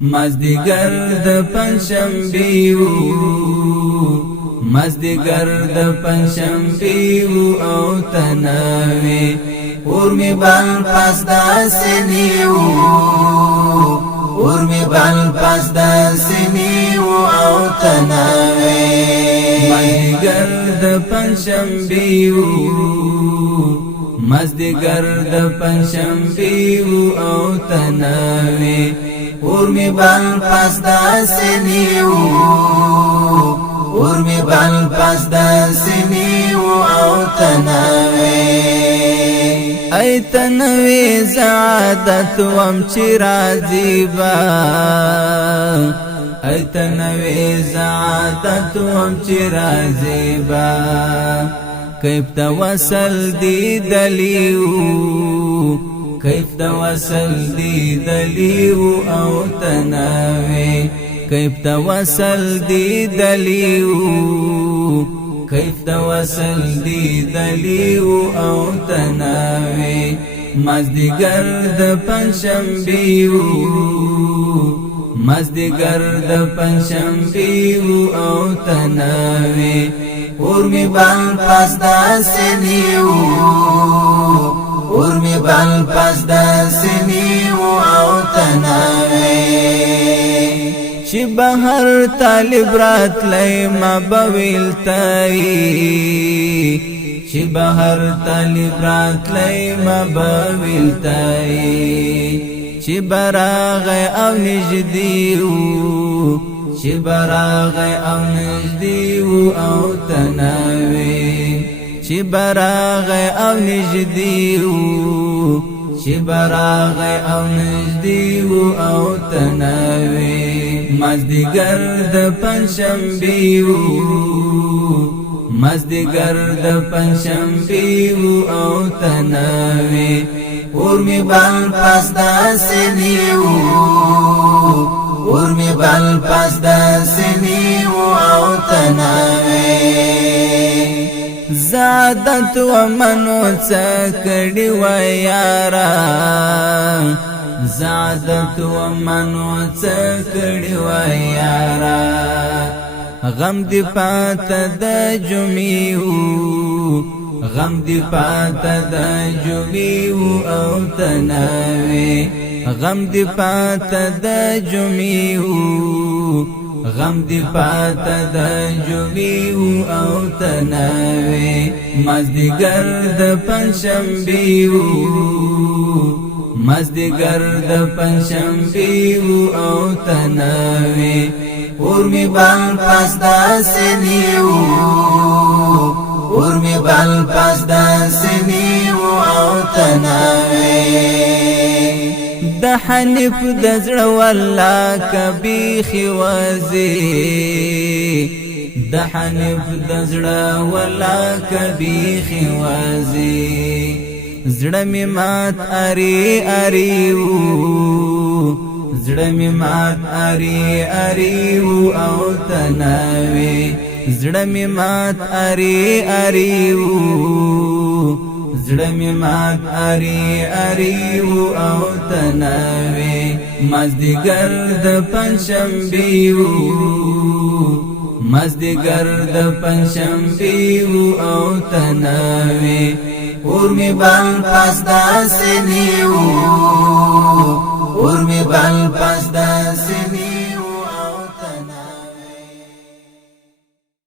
مازدیګر د پنځشنبې و مازدیګر د پنځشنبې و او تناوي اور می بال پاس د سینې و اور می بال پاس د سینې و او تناوي مازدیګر د پنځشنبې و مازدیګر د پنځشنبې و او تناوي اور می بال پاس دا سینیو اور می بال پاس دا سینیو او تناوی ای تنوی زعادت وم چی رازی با ای تنوی زعادت وم چی رازی با کیف توسل دی دلیو کیف د وصل دی دلیو او تناوي کیف د وصل دی دلیو کیف د وصل دی دلیو او تناوي مازدیګر د پنځشنبې و مازدیګر د پنځشنبې و او تناوي اور می بال پاس د سینیو اور می بال پاس د سینیو او تناوي چې بهر طالب راتلی ما بویل تای چې بهر طالب راتلی ما بویل تای چې براغ او نجدیو چې براغ او نجدیو او تناوي چې براغ او نجدیو چې براغ او نجدیو او تناوي مازدیګر د پنځشنبې و مازدیګر د پنځشنبې و او تناوي اور می بال پاس د سینیو اور می بال پاس د سینیو او تناوي زادت و منو چکڑی و یارا زادت و منو چکڑی و یارا غم دی پات د جمیو غم دی پات د جمیو او تناوي غم دی پات د جمیو غم دی پات د جویو او تناوي مازدیګر د پنځشنبې و مازدیګر د پنځشنبې و او تناوي اور می بال پاس د سینیو اور می بال پاس د سینیو او تناوي د حنیف د زړه والله کبي خوازي د حنیف د زړه والله کبي خوازي زړه می مات اری اریو زړه می مات اری اریو او تناوي زړه می مات اری اریو زړه می مات اری اریو او تناوي مازدیګر د پنځشنبې و مازدیګر د پنځشنبې و او تناوي اور می بال پاس د سینیو اور می بال پاس د